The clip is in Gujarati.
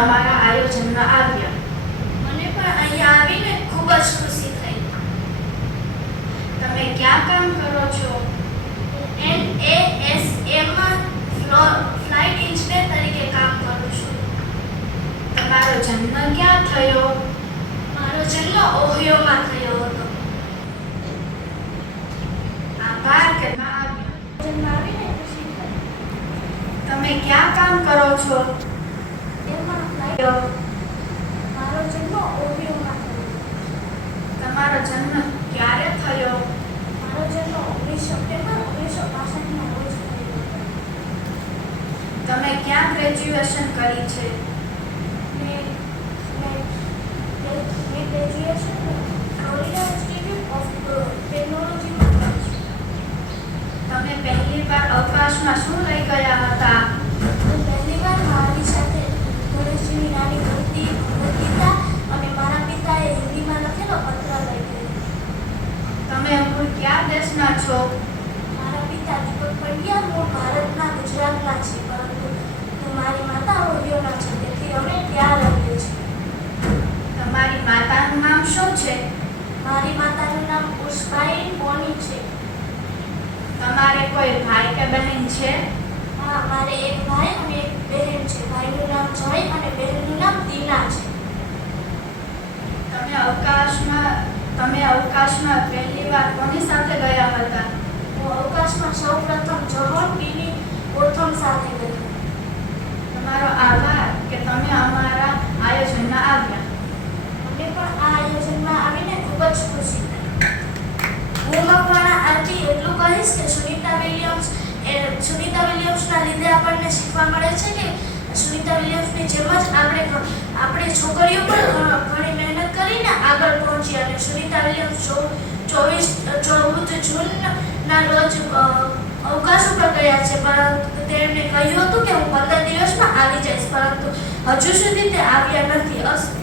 અમારા આયોજનમાં આવ્યા. મને પણ અહીંયા આવીને ખૂબ જ ખુશી થઈ. તમે ક્યાં કામ કરો છો? એન એ એસ એમાં ફ્લાઇટ ઇન્જિનિયર તરીકે કામ કરું છું. તમારો જન્મ ક્યાં થયો? મારો જન્મ ઓહિયોમાં થયો હતો. આભાર કે ના આવ્યો જન્મ આવીને ખુશી થઈ. તમે ક્યાં કામ કરો છો? જન્મ ક્યારે થયો? મારો જન્મ ઓગણીસ સપ્ટેમ્બર ઓગણીસો તમે ક્યાં ગ્રેજ્યુએશન કરી છે ગ્રેજ્યુએશન ફ્લોરિડા ઇન્સ્ટિટ્યૂટ કર્યું છે? તમે પહેલી વાર અવકાશમાં શું લઈ ગયા હતા હું પહેલી વાર મારી સાથે ગણેશજીની નાની મૂર્તિ ગીતા અને મારા પિતાએ હિન્દીમાં લખેલો પત્ર લઈ ગઈ તમે મૂળ કયા દેશના છો. મારા પિતા દીપક પંડ્યા મૂળ ભારતના ગુજરાતના છે પરંતુ મારી માતા ઓરિયોના છે તેથી અમે ત્યાં રહીએ છીએ. તમારી માતાનું નામ શું છે? મારી માતાનું નામ પુષ્પાઈ મોની છે. તમારે કોઈ ભાઈ કે બહેન છે? હા મારે એક ભાઈ અને એક બહેન છે. ભાઈનું નામ જય અને બહેનનું નામ દીના છે. તમે અવકાશમાં તમે અવકાશમાં પહેલી વાર કોની સાથે ગયા હતા? હું અવકાશમાં સૌપ્રથમ જહોન બીની ઓથમ સાથે ગઈ. તમારો આભાર કે તમે અમારા આયોજનમાં આવ્યા. મને પણ આ આયોજનમાં આવીને ખૂબ જ ખુશી હું મકવાણા આરતી એટલું કહીશ કે સુનિતા વિલિયમ્સ એ સુનિતા વિલિયમ્સના લીધે આપણને શીખવા મળે છે કે સુનિતા વિલિયમ્સની જેમ જ આપણે આપણે છોકરીઓ પણ સુનિતા વિલિયમ્સ ચોવીસ ચૌદ જૂનના રોજ અવકાશ ઉપર ગયા છે. પરંતુ તેમણે કહ્યું હતું કે હું પંદર દિવસમાં આવી જઈશ, પરંતુ હજુ સુધી તે આવ્યા નથી. અસ્તુ